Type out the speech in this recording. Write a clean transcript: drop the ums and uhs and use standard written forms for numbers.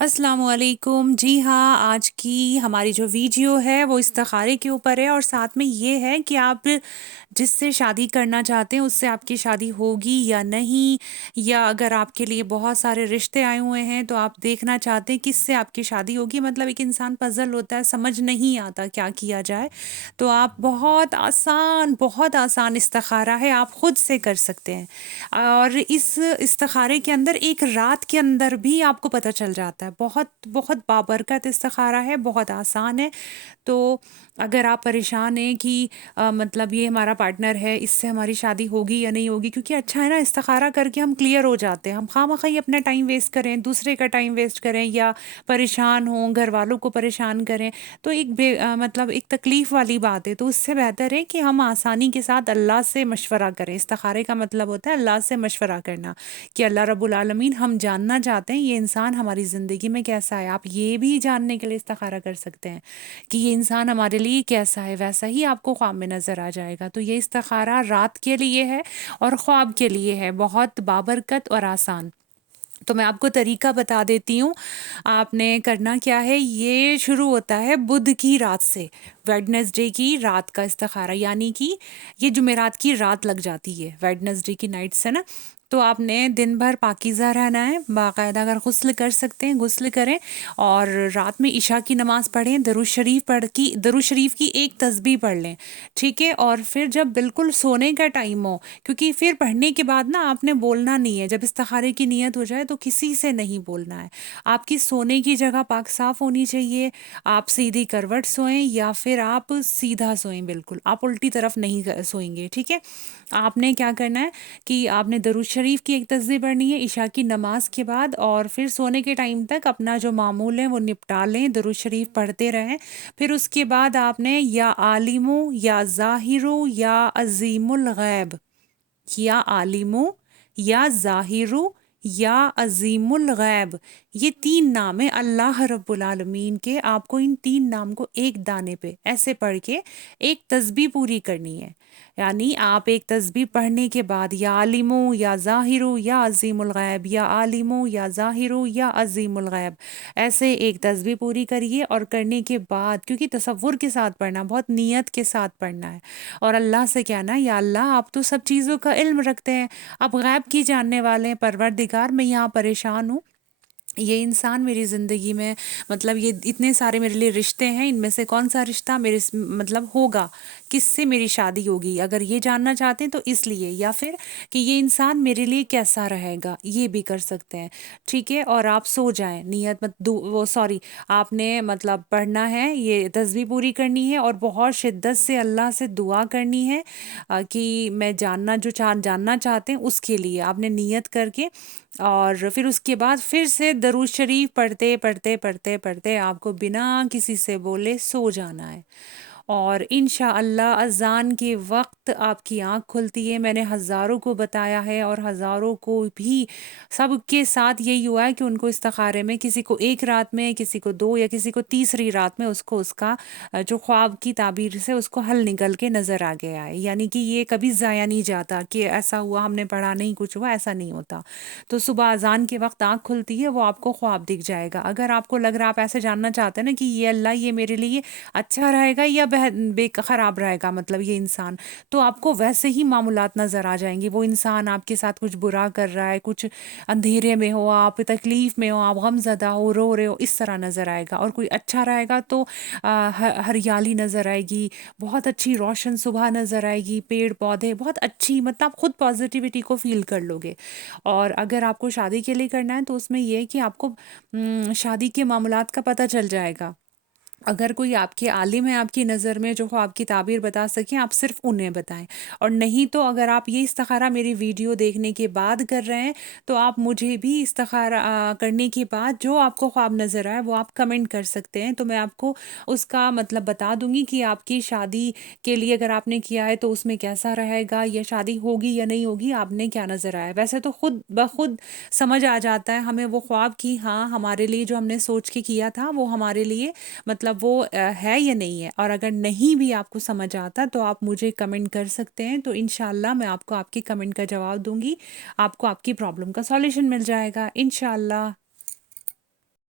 السلام علیکم. جی ہاں، آج کی ہماری جو ویڈیو ہے وہ استخارے کے اوپر ہے، اور ساتھ میں یہ ہے کہ آپ جس سے شادی کرنا چاہتے ہیں اس سے آپ کی شادی ہوگی یا نہیں، یا اگر آپ کے لیے بہت سارے رشتے آئے ہوئے ہیں تو آپ دیکھنا چاہتے ہیں کس سے آپ کی شادی ہوگی. مطلب ایک انسان پزل ہوتا ہے، سمجھ نہیں آتا کیا کیا جائے. تو آپ بہت آسان استخارہ ہے، آپ خود سے کر سکتے ہیں. اور اس استخارے کے اندر ایک رات کے اندر بھی آپ کو پتہ چل جاتا ہے. بہت بہت بابرکت استخارہ ہے، بہت آسان ہے. تو اگر آپ پریشان ہیں کہ مطلب یہ ہمارا پارٹنر ہے، اس سے ہماری شادی ہوگی یا نہیں ہوگی، کیونکہ اچھا ہے نا، استخارہ کر کے ہم کلیئر ہو جاتے ہیں. ہم خواہ ہی اپنا ٹائم ویسٹ کریں، دوسرے کا ٹائم ویسٹ کریں، یا پریشان ہوں، گھر والوں کو پریشان کریں، تو مطلب ایک تکلیف والی بات ہے. تو اس سے بہتر ہے کہ ہم آسانی کے ساتھ اللہ سے مشورہ کریں. استخارے کا مطلب ہوتا ہے اللہ سے مشورہ کرنا، کہ اللہ رب العالمین، ہم جاننا چاہتے ہیں یہ انسان ہماری زندگی میں کیسا ہے. آپ یہ بھی جاننے کے لیے استخارہ کر سکتے ہیں کہ یہ انسان ہمارے لیے کیسا ہے، ویسا ہی آپ کو خواب میں نظر آ جائے گا. تو یہ استخارہ رات کے لیے ہے اور خواب کے لیے ہے، بہت بابرکت اور آسان. تو میں آپ کو طریقہ بتا دیتی ہوں. آپ نے کرنا کیا ہے، یہ شروع ہوتا ہے بدھ کی رات سے، ویڈنسڈے کی رات کا استخارہ، یعنی کہ یہ جمعرات کی رات لگ جاتی ہے ویڈنسڈے کی نائٹ سے نا. تو آپ نے دن بھر پاکیزہ رہنا ہے، باقاعدہ اگر غسل کر سکتے ہیں غسل کریں، اور رات میں عشاء کی نماز پڑھیں، درود شریف کی ایک تسبیح پڑھ لیں، ٹھیک ہے. اور پھر جب بالکل سونے کا ٹائم ہو، کیونکہ پھر پڑھنے کے بعد نا آپ نے بولنا نہیں ہے. جب استخارے کی نیت ہو جائے تو کسی سے نہیں بولنا ہے. آپ کی سونے کی جگہ پاک صاف ہونی چاہیے. آپ سیدھی کروٹ سوئیں یا پھر آپ سیدھا سوئیں، بالکل آپ الٹی طرف نہیں سوئیں گے، ٹھیک ہے. آپ نے کیا کرنا ہے کہ آپ نے درود شریف کی ایک تسبیح پڑھنی ہے عشاء کی نماز کے بعد، اور پھر سونے کے ٹائم تک اپنا جو معمول ہے وہ نپٹا لیں، درود شریف پڑھتے رہیں. پھر اس کے بعد آپ نے یا عالمو یا ظاہرو یا عظیم الغیب، یا عالمو یا ظاہرو یا عظیم الغیب، یہ 3 نام ہیں اللہ رب العالمین کے. آپ کو ان 3 نام کو ایک دانے پہ ایسے پڑھ کے ایک تسبیح پوری کرنی ہے. یعنی آپ ایک تسبیح پڑھنے کے بعد یا عالمو یا ظاہرو یا عظیم الغیب، یا عالمو یا ظاہرو یا عظیم الغیب، ایسے ایک تسبیح پوری کریے. اور کرنے کے بعد، کیونکہ تصور کے ساتھ پڑھنا، بہت نیت کے ساتھ پڑھنا ہے، اور اللہ سے کہنا ہے یا اللہ آپ تو سب چیزوں کا علم رکھتے ہیں، آپ غیب کی جاننے والے ہیں، پروردگار میں یہاں پریشان ہوں. یہ انسان میری زندگی میں، مطلب یہ اتنے سارے میرے لیے رشتے ہیں، ان میں سے کون سا رشتہ میرے مطلب ہوگا، کس سے میری شادی ہوگی، اگر یہ جاننا چاہتے ہیں تو اس لیے، یا پھر کہ یہ انسان میرے لیے کیسا رہے گا، یہ بھی کر سکتے ہیں، ٹھیک ہے. اور آپ سو جائیں، نیت آپ نے مطلب پڑھنا ہے، یہ تسبیح پوری کرنی ہے، اور بہت شدت سے اللہ سے دعا کرنی ہے کہ میں جاننا چاہتے ہیں اس کے لیے آپ نے نیت کر کے. اور پھر اس کے بعد پھر سے درود شریف پڑھتے پڑھتے پڑھتے پڑھتے آپ کو بنا کسی سے بولے سو جانا ہے. اور انشاءاللہ اذان کے وقت آپ کی آنکھ کھلتی ہے. میں نے ہزاروں کو بتایا ہے، اور ہزاروں کو بھی، سب کے ساتھ یہی ہوا ہے کہ ان کو استخارے میں کسی کو 1 رات میں، کسی کو 2، یا کسی کو تیسری رات میں اس کو اس کا جو خواب کی تعبیر سے اس کو حل نکل کے نظر آ گیا ہے. یعنی کہ یہ کبھی ضائع نہیں جاتا کہ ایسا ہوا ہم نے پڑھا نہیں کچھ ہوا، ایسا نہیں ہوتا. تو صبح اذان کے وقت آنکھ کھلتی ہے، وہ آپ کو خواب دکھ جائے گا. اگر آپ کو لگ رہا، آپ ایسے جاننا چاہتے ہیں نا کہ یہ اللہ یہ میرے لیے اچھا رہے گا یا خراب رہے گا، مطلب یہ انسان، تو آپ کو ویسے ہی معاملات نظر آ جائیں گے. وہ انسان آپ کے ساتھ کچھ برا کر رہا ہے، کچھ اندھیرے میں ہو، آپ تکلیف میں ہو، آپ غم زدہ ہو، رو رہے ہو، اس طرح نظر آئے گا. اور کوئی اچھا رہے گا تو ہریالی نظر آئے گی، بہت اچھی روشن صبح نظر آئے گی، پیڑ پودے بہت اچھی، مطلب آپ خود پازیٹیوٹی کو فیل کر لو گے. اور اگر آپ کو شادی کے لیے کرنا ہے تو اس میں یہ ہے کہ آپ کو شادی کے معاملات کا پتہ چل جائے گا. اگر کوئی آپ کے عالم ہے آپ کی نظر میں جو آپ کی تعبیر بتا سکیں، آپ صرف انہیں بتائیں. اور نہیں تو اگر آپ یہ استخارہ میری ویڈیو دیکھنے کے بعد کر رہے ہیں تو آپ مجھے بھی استخارہ کرنے کے بعد جو آپ کو خواب نظر آئے وہ آپ کمنٹ کر سکتے ہیں. تو میں آپ کو اس کا مطلب بتا دوں گی کہ آپ کی شادی کے لیے اگر آپ نے کیا ہے تو اس میں کیسا رہے گا، یا شادی ہوگی یا نہیں ہوگی، آپ نے کیا نظر آیا. ویسے تو خود بخود سمجھ آ جاتا ہے ہمیں وہ خواب کی، ہاں ہمارے لیے جو ہم نے سوچ کے کیا تھا وہ ہمارے لیے مطلب وہ ہے یا نہیں ہے. اور اگر نہیں بھی آپ کو سمجھ آتا تو آپ مجھے کمنٹ کر سکتے ہیں، تو انشاءاللہ میں آپ کو آپ کی کمنٹ کا جواب دوں گی، آپ کو آپ کی پرابلم کا سولیوشن مل جائے گا انشاءاللہ.